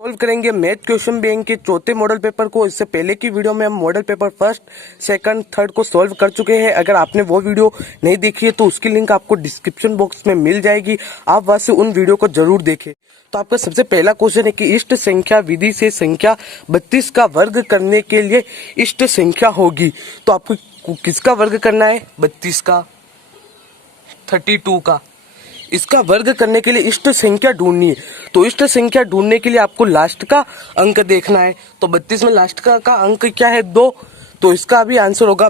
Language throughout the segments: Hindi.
सॉल्व करेंगे मैथ क्वेश्चन बैंक के चौथे मॉडल पेपर को। इससे पहले की वीडियो में हम model paper first, second, third को सॉल्व कर चुके हैं। अगर आपने वो वीडियो नहीं देखी है तो उसकी लिंक आपको डिस्क्रिप्शन बॉक्स में मिल जाएगी, आप वहां से उन वीडियो को जरूर देखें। तो आपका सबसे पहला क्वेश्चन है कि इष्ट संख्या विधि से संख्या 32 का वर्ग करने के लिए इष्ट संख्या होगी। तो आपको किसका वर्ग करना है? 32 का, 32 का। इसका वर्ग करने के लिए इष्ट संख्या ढूंढनी है। तो इष्ट संख्या ढूंढने के लिए आपको लास्ट का अंक देखना है। तो 32 में लास्ट का अंक क्या है? 2। तो इसका भी आंसर होगा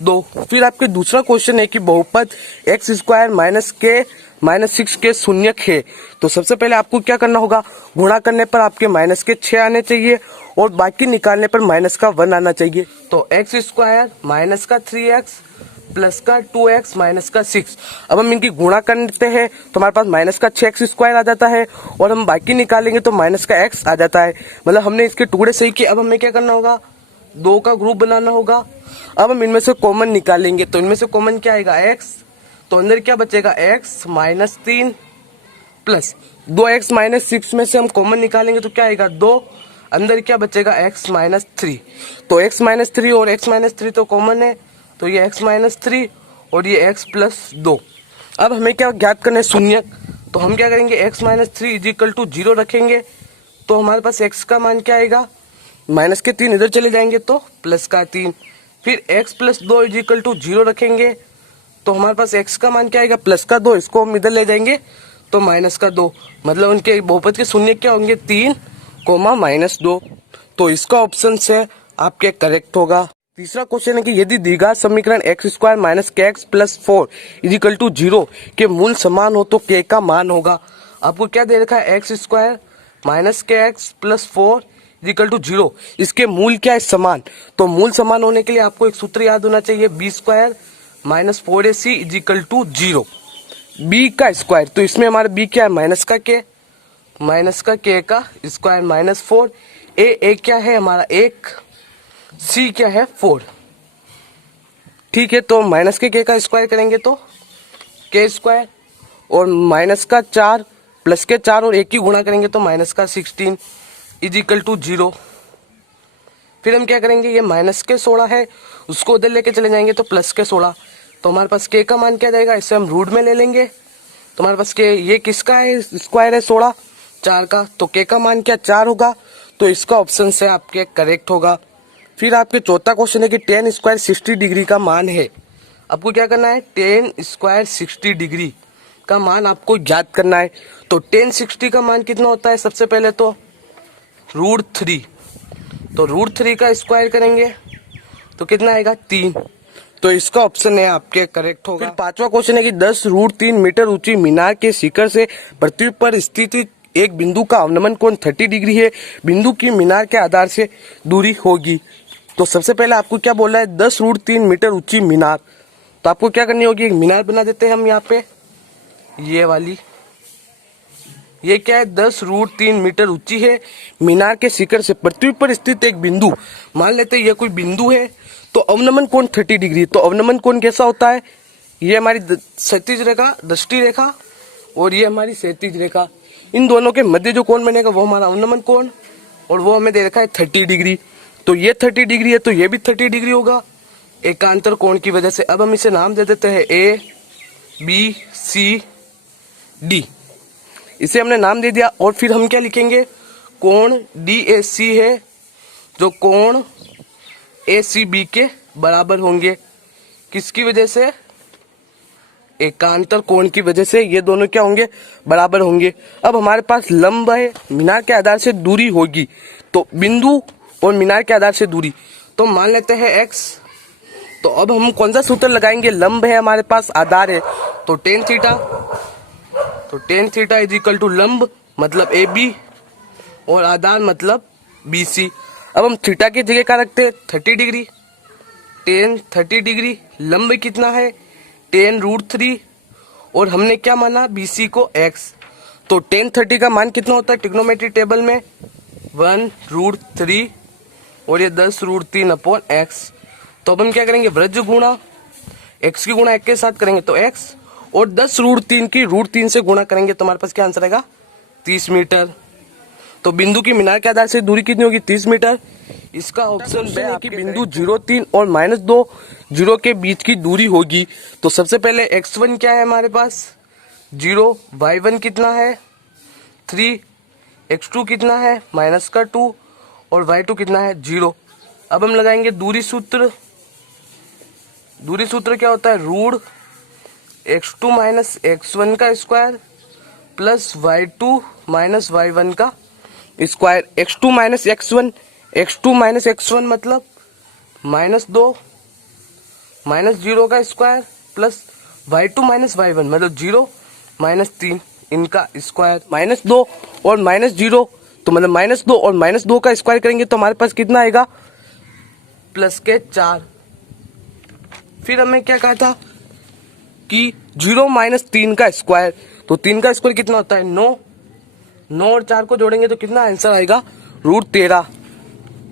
2। फिर आपके दूसरा क्वेश्चन है कि बहुपद x स्क्वायर माइनस के माइनस 6 के शून्यक है। तो सबसे पहले आपको क्या करना होगा? गुणा करने पर आपके माइनस के 6 आने चाहिए और बाकी निकालने पर माइनस का 1 आना चाहिए। तो एक्स स्क्वायर माइनस का 3x प्लस का 2x माइनस का 6। अब हम इनकी गुणा करते हैं तो हमारे पास माइनस का 6x स्क्वायर आ जाता है और हम बाकी निकालेंगे तो माइनस का x आ जाता है। मतलब हमने इसके टुकड़े सही किए। अब हमें क्या करना होगा? 2 का ग्रुप बनाना होगा। अब हम इनमें से कॉमन निकालेंगे। तो इनमें से कॉमन क्या आएगा? x। तो अंदर क्या बचेगा? x minus 3 plus 2x minus 6 में से हम कॉमन निकालेंगे तो क्या आएगा? 2। अंदर क्या बचेगा? x minus 3। तो x माइनस 3 और x माइनस 3 तो कॉमन है, तो ये x माइनस 3 और ये x प्लस 2। अब हमें क्या ज्ञात करना है? शून्यक। तो हम क्या करेंगे? x minus 3 is equal to 0 रखेंगे। तो हमारे पास x का मान क्या आएगा? माइनस के 3 इधर चले जाएंगे तो प्लस का 3। फिर x plus 2 is equal to 0 रखेंगे तो हमारे पास x का मान क्या आएगा? प्लस का 2। इसको हम इधर ले जाएंगे तो माइनस का 2। मतलब उनके बहुपद के शून्य क्या होंगे? 3 कोमा माइनस 2। तो इसका ऑप्शन से आपके करेक्ट होगा। तीसरा क्वेश्चन है कि यदि द्विघात समीकरण X square minus K X plus 4 is equal to 0 के मूल समान हो तो के का मान होगा। आपको क्या दे रखा है? X square minus K X plus 4 is equal to 0। इसके मूल क्या है? समान। तो मूल समान होने के लिए आपको एक सूत्र याद होना चाहिए, B square minus 4ac is equal to 0। B का स्क्वायर, तो इसमें हमारा बी क्या है? माइनस का के, माइनस का के का स्क्वायर माइनस 4। ए क्या है हमारा? 1। सी क्या है? 4। ठीक है, तो माइनस के का स्क्वायर करेंगे तो के स्क्वायर और माइनस का 4 प्लस के 4 और 1 की गुणा करेंगे तो माइनस का 16 इज इक्वल टू 0। फिर हम क्या करेंगे? ये माइनस के 16 है, उसको उधर लेके चले जाएंगे तो प्लस के 16। तो हमारे पास के का मान क्या जाएगा? इसे हम रूट में ले लेंगे तो हमारे पास के ये किसका है? स्क्वायर है 16, 4 का। तो के का मान क्या? 4 होगा। तो इसका ऑप्शन से आपके करेक्ट होगा। फिर आपके चौथा क्वेश्चन है कि टेन स्क्वायर 60 डिग्री का मान है। आपको क्या करना है? टेन स्क्वायर 60 डिग्री का मान आपको ज्ञात करना है। तो टेन 60 का मान कितना होता है? सबसे पहले तो √3। तो √3 का स्क्वायर करेंगे तो कितना आएगा? 3। तो इसका ऑप्शन है आपके करेक्ट होगा। फिर पांचवा क्वेश्चन है कि 10√3 मीटर ऊंची मीनार के शिखर से पृथ्वी पर स्थित एक बिंदु का अवनमन कोण 30 डिग्री है। बिंदु की मीनार के आधार से दूरी होगी। तो सबसे पहले आपको क्या बोला है? 10√3 मीटर ऊंची मीनार। तो आपको क्या करनी होगी? एक मीनार बना देते हैं हम यहाँ पे, ये वाली। ये क्या है? 10√3 मीटर ऊंची है। मीनार के शिखर से पृथ्वी पर स्थित एक बिंदु, मान लेते हैं ये कोई बिंदु है। तो अवनमन कोण 30 डिग्री। तो अवनमन कोण कैसा होता है? ये हमारी क्षैतिज रेखा, दृष्टि रेखा, और ये हमारी क्षैतिज रेखा, इन दोनों के मध्य जो कोण बनेगा वो हमारा अवनमन कोण, और वो हमें दे रखा है 30 डिग्री। तो ये 30 डिग्री है तो ये भी 30 डिग्री होगा एकांतर कोण की वजह से। अब हम इसे नाम दे देते हैं ABCD। इसे हमने नाम दे दिया। और फिर हम क्या लिखेंगे? कोण DAC है जो कोण ACB के बराबर होंगे। किसकी वजह से? एकांतर कोण की वजह से ये दोनों क्या होंगे? बराबर होंगे। अब हमारे पास लंब है, मीनार के आधार से दूरी होगी। तो बिंदु और मीनार के आधार से दूरी तो मान लेते हैं x। तो अब हम कौन सा सूत्र लगाएंगे? लंब है हमारे पास, आधार है तो टेन थीटा। तो tan theta is equal to लंब मतलब AB और आधार मतलब BC। अब हम थीटा की जगह क्या रखते हैं? 30 डिग्री। टेन 30 डिग्री, लंब कितना है? टेन √3 और हमने क्या माना? BC को x। तो टेन 30 का मान कितना होता है ट्रिग्नोमेट्री टेबल में? 1√3 और ये 10√3 अपॉन x। तो अब हम क्या करेंगे? वृत्त गुणा x की गुणा 1 के साथ करेंगे तो x, और 10√3 की √3 से गुणा करेंगे तो हमारे पास क्या आंसर आएगा? 30 मीटर। तो बिंदु की मीनार के आधार से दूरी कितनी होगी 30 मीटर। इसका ऑप्शन है कि बिंदु 0,3 और -2 जीरो के बीच की दूरी होगी। तो सबसे पहले x1 क्या है हमारे पास 0, y1 कितना है 3, x2 कितना है -2 और y2 कितना है 0। अब हम लगाएंगे दूरी सूत्र। दूरी सूत्र क्या होता है रूट x2 माइनस x1 का square plus y2 minus y1 का स्क्वायर। x2 माइनस x1 मतलब -2 -0 का square plus y2 minus y1 मतलब 0 -3 इनका स्क्वायर। -2 और -0 तो मतलब -2 और -2 का स्क्वायर करेंगे तो हमारे पास कितना आएगा +4। फिर हमें क्या कहा था कि 0 -3 का स्क्वायर, तो 3 का स्क्वायर कितना होता है 9 और 4 को जोड़ेंगे तो कितना आंसर आएगा √13।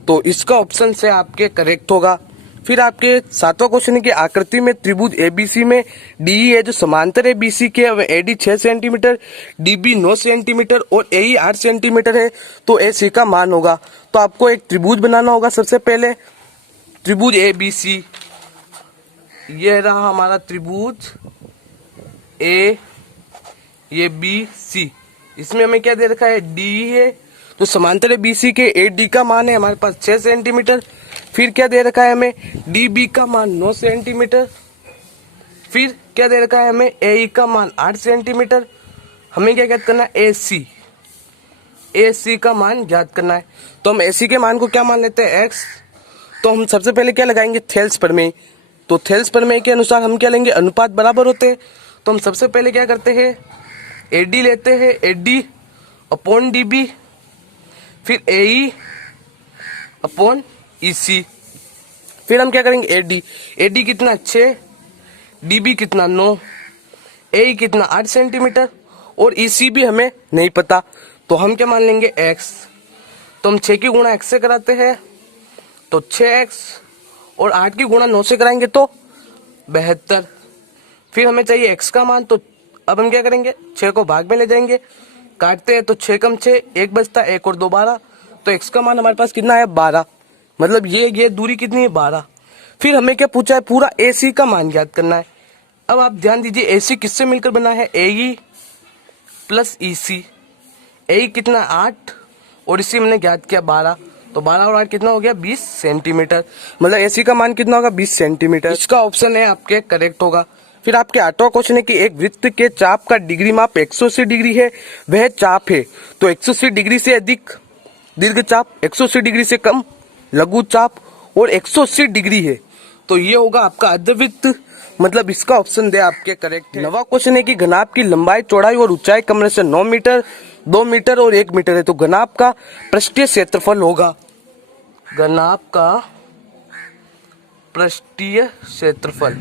तो इसका ऑप्शन से आपके करेक्ट होगा। फिर आपके 7वां क्वेश्चन है कि आकृति में त्रिभुज एबीसी में डीई है जो समांतर है बीसी के, एडी 6 सेंटीमीटर, डीबी 9 सेंटीमीटर और एई 8 सेंटीमीटर है, तो एसी का मान होगा। तो आपको एक त्रिभुज बनाना होगा। सबसे पहले त्रिभुज एबीसी, ये रहा हमारा त्रिभुज ए, ये बी सी, इसमें हमें क्या दे रखा है डी है, तो समांतर है बीसी के, ए डी का मान है हमारे पास 6 सेंटीमीटर। फिर क्या दे रखा है हमें डी बी का मान 9 सेंटीमीटर। फिर क्या दे रखा है हमें ए का मान 8 सेंटीमीटर। हमें क्या ज्ञात करना है ए सी का मान ज्ञात करना है। तो हम ए सी के मान को क्या मान लेते हैं एक्स। तो हम सबसे पहले क्या लगाएंगे थेल्स प्रमेय। तो थेल्स प्रमेय के अनुसार हम क्या लेंगे अनुपात बराबर होते हैं। तो हम सबसे पहले क्या करते हैं एडी लेते हैं, एडी अपॉन डीबी, फिर एई अपॉन ईसी। फिर हम क्या करेंगे एडी कितना 6, डीबी कितना 9, एई कितना 8 सेंटीमीटर और ईसी भी हमें नहीं पता, तो हम क्या मान लेंगे एक्स। तो हम 6 की गुणा एक्स से कराते हैं तो 6x और 8 की गुणा 9 से कराएंगे तो 72। फिर हमें चाहिए x का मान, तो अब हम क्या करेंगे 6 को भाग में ले जाएंगे, काटते हैं तो 6 कम 6 1 बचता, 1 और 2 12, तो x का मान हमारे पास कितना है 12, मतलब ये दूरी कितनी है 12। फिर हमें क्या पूछा है पूरा AC का मान ज्ञात करना है। अब आप ध्यान दीजिए AC किससे मिलकर बना है AE प्लस EC। AE कितना 8 और इसी हमने ज्ञात किया 12, तो 12 और 8 कितना हो गया 20 सेंटीमीटर, मतलब AC का मान कितना होगा 20 सेंटीमीटर। इसका ऑप्शन है आपके करेक्ट होगा। फिर आपके 8वां क्वेश्चन है कि एक वृत्त के चाप का डिग्री माप 180 डिग्री है, वह चाप है, तो 180 डिग्री से अधिक दीर्घ चाप, 180 डिग्री से कम लघु चाप और 180 डिग्री है, तो ये होगा आपका अर्धवृत्त, मतलब इसका ऑप्शन दे आपके करेक्ट है। 9वां क्वेश्चन है कि घनाभ की लंबाई चौड़ाई और ऊंचाई कमरे से 9 मीटर 2 मीटर और 1 मीटर है, तो घनाभ का पृष्ठीय क्षेत्रफल होगा, घनाभ का पृष्ठीय क्षेत्रफल।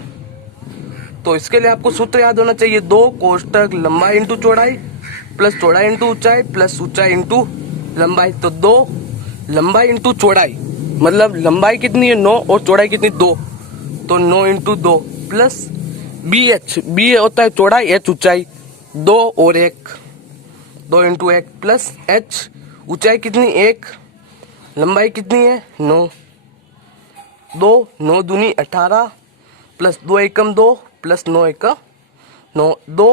तो इसके लिए आपको सूत्र याद होना चाहिए 2 कोष्टक लंबाई इंटू चौड़ाई प्लस चौड़ाई इंटू ऊंचाई प्लस ऊंचाई इंटू लंबाई। तो 2 लंबाई इंटू चौड़ाई मतलब लंबाई कितनी है 9 और चौड़ाई कितनी 2, तो 9 इंटू 2 प्लस बी होता है चौड़ाई, h ऊंचाई 2 और 1, 2 इंटू 1 प्लस h ऊंचाई कितनी 1, लंबाई कितनी है 9, 9 दूनी 18 प्लस 2 एकम 2 प्लस 9 एकम 9, 2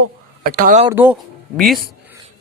18 और 2 20,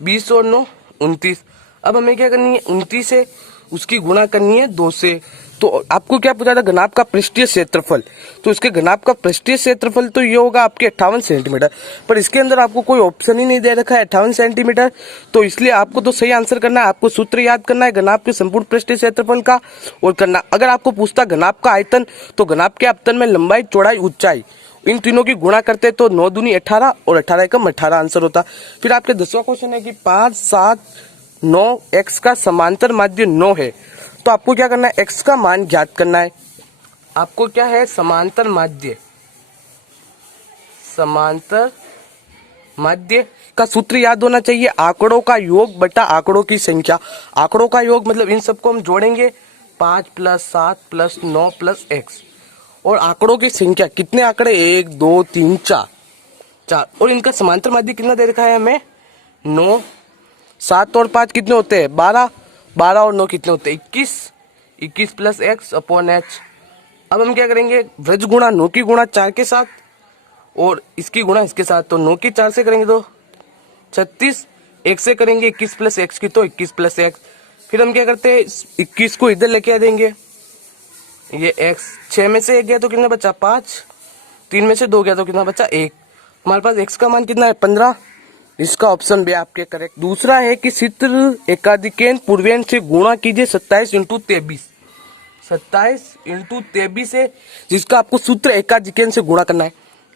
20 और 9 29। अब हमें क्या करनी है 29 से उसकी गुणा करनी है 2 से। तो आपको क्या पूछा था घनाभ का पृष्ठीय क्षेत्रफल, तो इसके घनाभ का पृष्ठीय क्षेत्रफल तो ये होगा आपके 58 सेंटीमीटर, पर इसके अंदर आपको कोई ऑप्शन ही नहीं दे रखा है 58 सेंटीमीटर, तो इसलिए आपको तो सही आंसर करना है, आपको सूत्र याद करना है घनाभ के संपूर्ण पृष्ठीय क्षेत्रफल का और करना। अगर आपको पूछता घनाभ का आयतन, तो घनाभ के आयतन में लंबाई चौड़ाई ऊंचाई इन तीनों की गुणा करते तो 9 दूनी 18 और 18 एकम 18 आंसर होता। फिर आपके 10वां क्वेश्चन है कि 5 7 9 x का समांतर माध्य 9 है, तो आपको क्या करना है x का मान ज्ञात करना है। आपको क्या है समांतर माध्य का सूत्र याद होना चाहिए आंकड़ों का योग बटा आंकड़ों की संख्या। आंकड़ों का योग मतलब इन सबको हम जोड़ेंगे 5 + 7 + 9 + x, और आंकड़ों की संख्या कितने आंकड़े 1 2 3 4, और इनका समांतर माध्य कितना दे रखा है हमें 9, 7 और 5 कितने होते हैं 12, 12 और 9 कितने होते हैं? 21। 21 प्लस एक्स अपॉन एच। अब हम क्या करेंगे, व्रज गुणा 9 की गुणा 4 के साथ और इसकी गुणा इसके साथ। तो 9 की 4 से करेंगे तो 36, एक से करेंगे 21 प्लस एक्स की तो 21 प्लस एक्स। फिर हम क्या करते हैं, 21 को इधर लेके आ देंगे, ये एक्स। 6 में से 1 गया तो कितना बचा? 5। 3 में से 2 गया तो कितना बचा? 1। हमारे पास एक्स का मान कितना है? 15। इसका ऑप्शन बी आपके करेक्ट। दूसरा है कि चित्र एकाधिकेन पूर्वेन से गुणा कीजिए 27 इंटू 23। 27 इंटू 23 है, जिसका आपको सूत्र एकाधिकेन से गुणा करना है।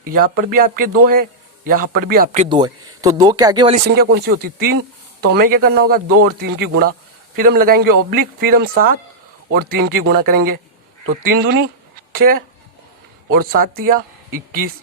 यहाँ पर भी आपके 2 है, यहाँ पर भी आपके 2 है। तो 2 के आगे वाली संख्या कौन सी होती? 3। तो हमें क्या करना होगा? 2 और 3 की गुणा। फिर हम लगाएंगे ऑब्लिक, फिर हम 7 और 3 की गुणा करेंगे। तो 3 दूनी 6 और 7 तिया 21।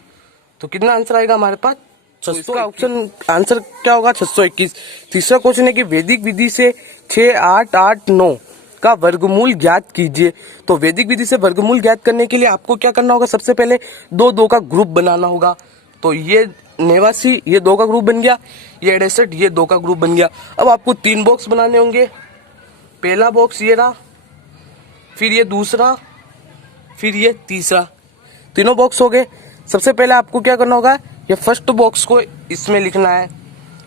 तो कितना आंसर आएगा हमारे पास? 621। इसका ऑप्शन आंसर क्या होगा? 621। तीसरा क्वेश्चन है कि वैदिक विधि से 6, 8, 8, 9 का वर्गमूल ज्ञात कीजिए। तो वैदिक विधि से वर्गमूल ज्ञात करने के लिए आपको क्या करना होगा? सबसे पहले 2 का ग्रुप बनाना होगा। तो ये 89, ये 2 का ग्रुप बन गया, ये 68, ये 2 का ग्रुप बन गया। अब आपको 3 बॉक्स बनाने होंगे। पहला बॉक्स ये रहा, फिर ये दूसरा, फिर ये तीसरा। तीनों बॉक्स हो गए। सबसे पहले आपको क्या करना होगा? ये फर्स्ट बॉक्स को इसमें लिखना है,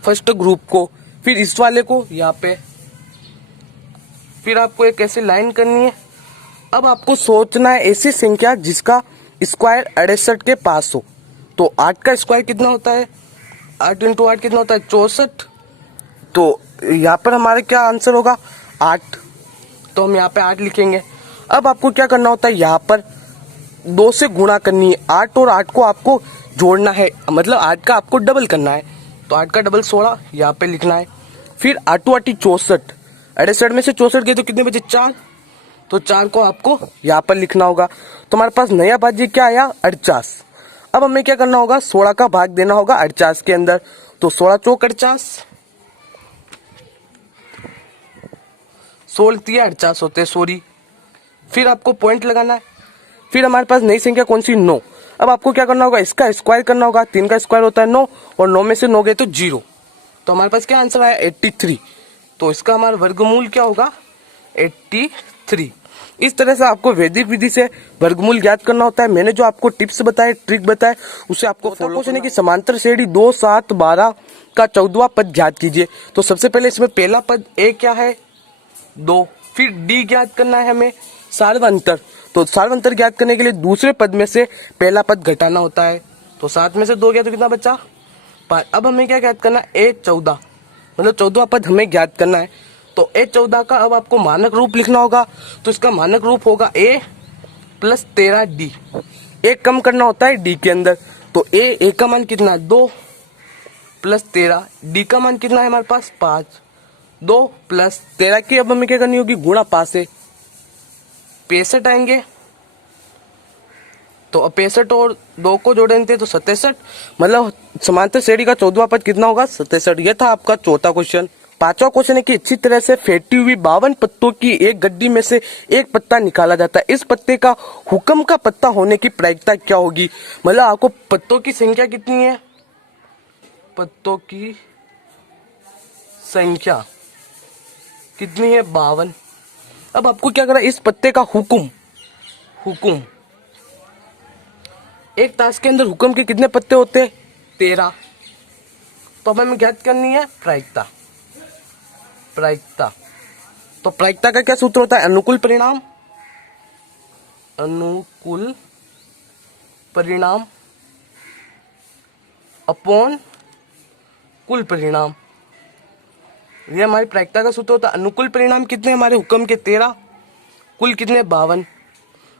फर्स्ट ग्रुप को, फिर इस वाले को यहाँ पे, फिर आपको एक ऐसी लाइन करनी है। अब आपको सोचना है ऐसी संख्या जिसका स्क्वायर 68 के पास हो। तो 8 का स्क्वायर कितना होता है? 8 इंटू 8 कितना होता है? 64। तो यहाँ पर हमारा क्या आंसर होगा? 8। तो हम यहाँ पे 8 लिखेंगे। अब आपको क्या करना होता है? यहाँ पर 2 से गुणा करनी है। 8 और 8 को आपको जोड़ना है, मतलब 8 का आपको डबल करना है। तो 8 का डबल 16 यहाँ पे लिखना है। फिर 8 8 64, 68 में से 64 गए तो कितने बचे? 4। तो 4 को आपको यहाँ पर लिखना होगा। तो हमारे पास नया भाज्य क्या आया? 48। अब हमें क्या करना होगा? 16 का भाग देना होगा 48 के अंदर। तो 16 चौक 48, 16 तिया 48 होते हैं, सॉरी। फिर आपको पॉइंट लगाना है। फिर हमारे पास नई संख्या कौन सी? 9। अब आपको क्या करना होगा? इसका स्क्वायर करना होगा। 3 का स्क्वायर होता है 9 और 9 में से 9 गए तो 0। तो हमारे पास क्या आंसर आया? 83। तो इसका हमारा वर्गमूल क्या होगा? 83। इस तरह से आपको वैदिक विधि से वर्गमूल ज्ञात करना होता है। मैंने जो आपको टिप्स बताए, ट्रिक बताए, उसे आपको फॉलो करना है। कि समांतर श्रेणी 2, 7, 12 का 14वां पद ज्ञात कीजिए। तो सबसे पहले इसमें पहला पद ए क्या है? 2। फिर डी ज्ञात करना है हमें, सार्वंतर। तो सार्वंतर ज्ञात करने के लिए दूसरे पद में से पहला पद घटाना होता है। तो 7 में से 2 गया तो कितना बचा? 5। अब हमें क्या ज्ञात करना है? A14, मतलब 14वां पद हमें ज्ञात करना है। तो A14 का अब आपको मानक रूप लिखना होगा। तो इसका मानक रूप होगा A प्लस 13D। एक कम करना होता है D के अंदर। तो A का मान कितना है? 2 प्लस 13। D का मान कितना है हमारे पास? 5। 2 प्लस 13 की अब हमें क्या करनी होगी? गुणा 5 से 65 आएंगे। तो अब 65 और 2 को जोड़ेंगे तो 67, मतलब समांतर श्रेणी का 14वां पद कितना होगा? 67। यह था आपका चौथा क्वेश्चन। पांचवा क्वेश्चन है कि अच्छी तरह से फेंटी हुई 52 पत्तों की एक गड्डी में से एक पत्ता निकाला जाता है। इस पत्ते का हुक्म का पत्ता होने की प्रायिकता क्या होगी? मतलब आपको पत्तों की संख्या कितनी है? पत्तों की संख्या कितनी है? 52। अब आपको क्या करना है? इस पत्ते का हुक्म एक ताश के अंदर हुक्म के कितने पत्ते होते हैं? 13। तो अब हमें ज्ञात करनी है प्रायिकता। तो प्रायिकता का क्या सूत्र होता है? अनुकूल परिणाम अपॉन कुल परिणाम। ये हमारी प्रायिकता का सूत्र होता है। अनुकूल परिणाम कितने हमारे हुक्म के? 13। कुल कितने? 52।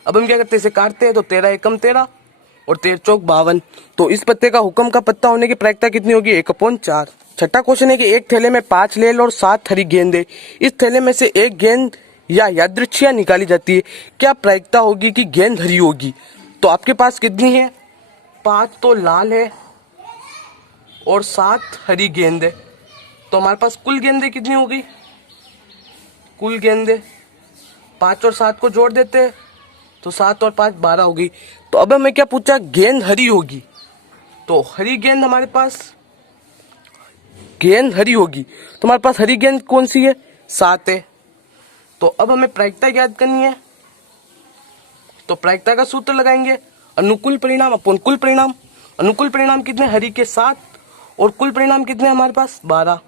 अब हम क्या करते हैं? इसे काटते हैं। तो 13 एकम 13 और 13 चौक 52। तो इस पत्ते का हुक्म का पत्ता होने की प्रायिकता कितनी होगी? 1/4। छठा क्वेश्चन है कि एक थैले में 5 लेल और 7 हरी गेंद है। इस थैले में से एक गेंद या यादृच्छिया निकाली जाती है। क्या प्रायिकता होगी कि गेंद हरी होगी? तो आपके पास कितनी है? 5 तो लाल है और 7 हरी गेंद है। तो हमारे पास कुल गेंदें कितनी होगी? कुल गेंदें 5 और 7 को जोड़ देते हैं तो 7 और 5 12 होगी। तो अब हमें क्या पूछा? गेंद हरी होगी। तो हरी गेंद हमारे पास, गेंद हरी होगी तो हमारे पास हरी गेंद कौन सी है? 7 है। तो अब हमें प्रायिकता याद करनी है, तो प्रायिकता का सूत्र लगाएंगे, अनुकूल परिणाम अपॉन कुल परिणाम। अनुकूल परिणाम कितने, हरि के 7 और कुल परिणाम कितने हमारे पास 12।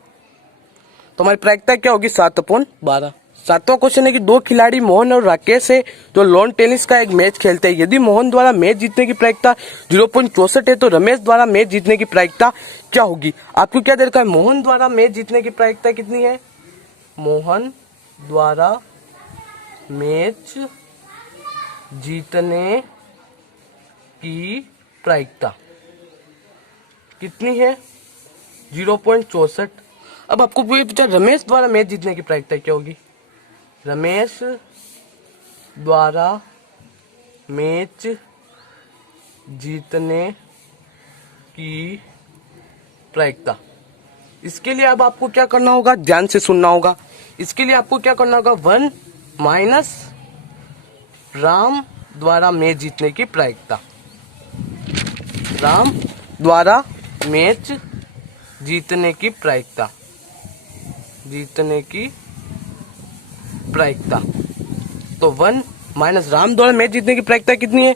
तो हमारी प्रायिकता क्या होगी 7/12। सातवां क्वेश्चन है कि दो खिलाड़ी मोहन और राकेश है जो लॉन टेनिस का एक मैच खेलते हैं। यदि मोहन द्वारा मैच जीतने की प्रायिकता 0.64 है तो रमेश द्वारा मैच जीतने की प्रायिकता क्या होगी। आपको क्या दे रखा है, मोहन द्वारा मैच जीतने की प्रायिकता कितनी है, मोहन द्वारा मैच जीतने की प्रायिकता कितनी है 0.64। अब आपको ये पूछा रमेश द्वारा मैच जीतने की प्रायिकता क्या होगी, रमेश द्वारा मैच जीतने की प्रायिकता। इसके लिए अब आपको क्या करना होगा, ध्यान से सुनना होगा। इसके लिए आपको क्या करना होगा, 1 माइनस राम द्वारा मैच जीतने की प्रायिकता, राम द्वारा मैच जीतने की प्रायिकता, जीतने की प्रायिकता। तो 1 माइनस राम द्वारा मैच जीतने की प्रायिकता कितनी है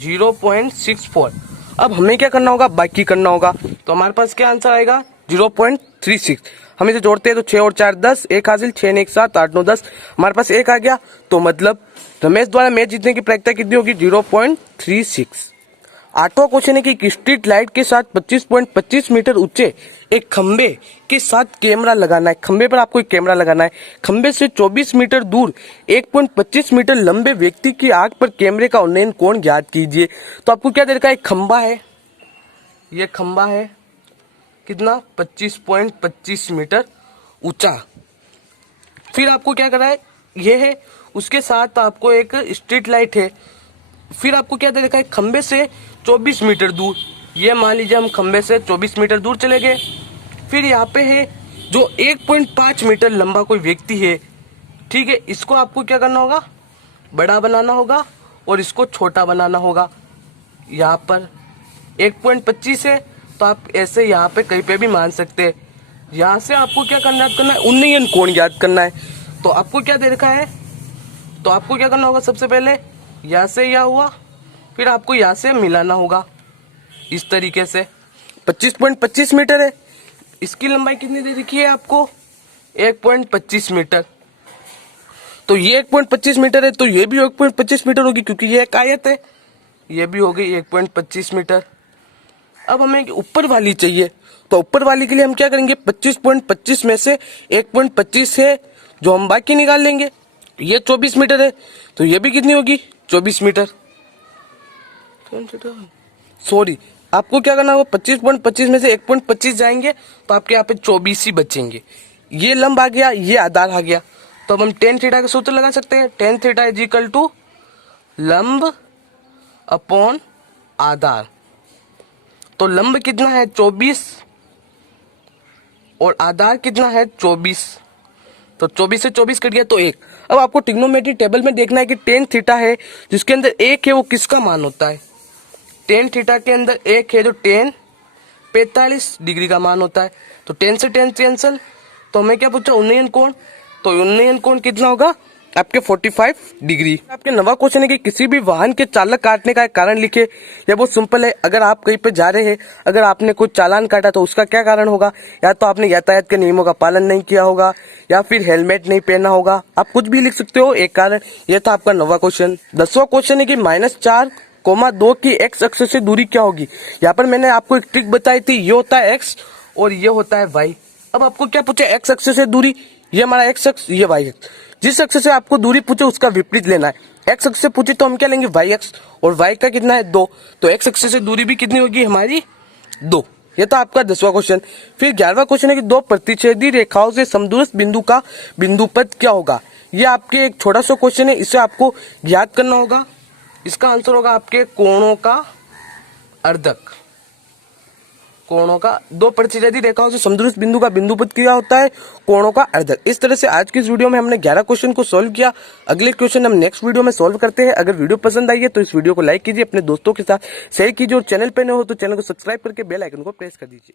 0.64। अब हमें क्या करना होगा, बाकी करना होगा। तो हमारे पास क्या आंसर आएगा 0.36। हम इसे जोड़ते हैं तो 6 और 4 10, 1 हासिल, 6 ने 1 7, 8 9 10, हमारे पास 1 आ गया। तो मतलब रमेश द्वारा मैच जीतने की प्रायिकता कितनी होगी 0.36। आठवां क्वेश्चन है कि एक स्ट्रीट लाइट के साथ 25.25 मीटर ऊंचे एक खंबे के साथ कैमरा लगाना है। खंबे पर आपको एक कैमरा लगाना है। खंबे से 24 मीटर दूर 1.25 मीटर लंबे व्यक्ति की आंख पर कैमरे का उन्नयन कोण ज्ञात कीजिए। तो आपको क्या दे रखा है, एक खंबा है, ये खंबा है कितना 25.25 मीटर ऊंचा। फिर आपको क्या करना है, ये है, उसके साथ आपको एक स्ट्रीट लाइट है। फिर आपको क्या दे रखा है, खंबे से 24 मीटर दूर, ये मान लीजिए हम खंबे से 24 मीटर दूर चले गए। फिर यहाँ पे है जो 1.5 मीटर लंबा कोई व्यक्ति है, ठीक है, इसको आपको क्या करना होगा, बड़ा बनाना होगा और इसको छोटा बनाना होगा। यहाँ पर 1.25 है तो आप ऐसे यहाँ पे कहीं पे भी मान सकते हैं। यहाँ से आपको क्या करना है, उन्नयन कोण याद करना है। तो आपको क्या दे रखा है, तो आपको क्या करना होगा, सबसे पहले यहाँ से यह हुआ, फिर आपको यहाँ से मिलाना होगा इस तरीके से। 25.25 मीटर है, इसकी लंबाई कितनी दे रखी है आपको 1.25 मीटर। तो ये 1.25 मीटर है तो ये भी 1.25 मीटर होगी क्योंकि ये एक आयत है, ये भी हो गई 1.25 मीटर। अब हमें ऊपर वाली चाहिए, तो ऊपर वाली के लिए हम क्या करेंगे, 25.25 में से 1.25 है जो हम बाकी निकाल लेंगे। ये 24 मीटर है तो ये भी कितनी होगी 24 मीटर। सॉरी, आपको क्या करना होगा, 25.25 में से 1.25 जाएंगे तो आपके यहाँ पे 24 ही बचेंगे। ये लंब आ गया, ये आधार आ गया। तो अब हम टेन थीटा का सूत्र लगा सकते हैं, tan theta is equal to लंब अपॉन आधार। तो लंब कितना है 24 और आधार कितना है 24, तो 24 से 24 कट गया तो 1। अब आपको ट्रिग्नोमेट्री टेबल में देखना है कि टेन थीटा है जिसके अंदर 1 है वो किसका मान होता है। टेन थीटा के अंदर 1 है जो टेन 45 डिग्री का मान होता है। तो 10 से 10 कैंसल, तो हमें क्या पूछा, उन्नयन कोण। तो उन्नयन कोण कितना होगा आपके 45 डिग्री। आपके नवा क्वेश्चन है कि किसी भी वाहन के चालक काटने का एक कारण लिखे। यह बहुत सिंपल है, अगर आप कहीं पे जा रहे हैं, अगर आपने कोई चालान काटा तो उसका क्या कारण होगा, या तो आपने यातायात के नियमों का पालन नहीं किया होगा या फिर हेलमेट नहीं पहना होगा, आप कुछ भी लिख सकते हो एक कारण। यह था आपका नवा क्वेश्चन। 10वां क्वेश्चन है कि -4,2 की एक्स अक्ष से दूरी क्या होगी। यहाँ पर मैंने आपको एक ट्रिक बताई थी, ये होता है एक्स और ये होता है वाई। अब आपको क्या पूछे, एक्स अक्ष से दूरी, ये हमारा एक्स अक्ष, ये वाई अक्ष। जिस अक्ष से आपको दूरी पूछे उसका विपरीत लेना है। एक्स अक्ष से पूछे तो हम क्या लेंगे वाई अक्ष, और वाई का कितना है 2, तो एक्स अक्ष से दूरी भी कितनी होगी हमारी 2। ये तो आपका 10वां क्वेश्चन। फिर 11वां क्वेश्चन है कि दो प्रतिच्छेदी रेखाओं से समदूरस्थ बिंदु का बिंदुपथ क्या होगा। ये आपके एक छोटा सा क्वेश्चन है, इसे आपको याद करना होगा। इसका आंसर होगा आपके कोणों का अर्धक। कोणों का, दो प्रतिच्छेदी रेखाओं से समदूरस्थ बिंदु का बिंदुपथ क्या होता है, कोणों का अर्धक। इस तरह से आज की इस वीडियो में हमने 11 क्वेश्चन को सॉल्व किया। अगले क्वेश्चन हम नेक्स्ट वीडियो में सॉल्व करते हैं। अगर वीडियो पसंद आई है तो इस वीडियो को लाइक कीजिए, अपने दोस्तों के साथ शेयर कीजिए और चैनल पे नए हो तो चैनल को सब्सक्राइब करके बेल आइकन को प्रेस कर दीजिए।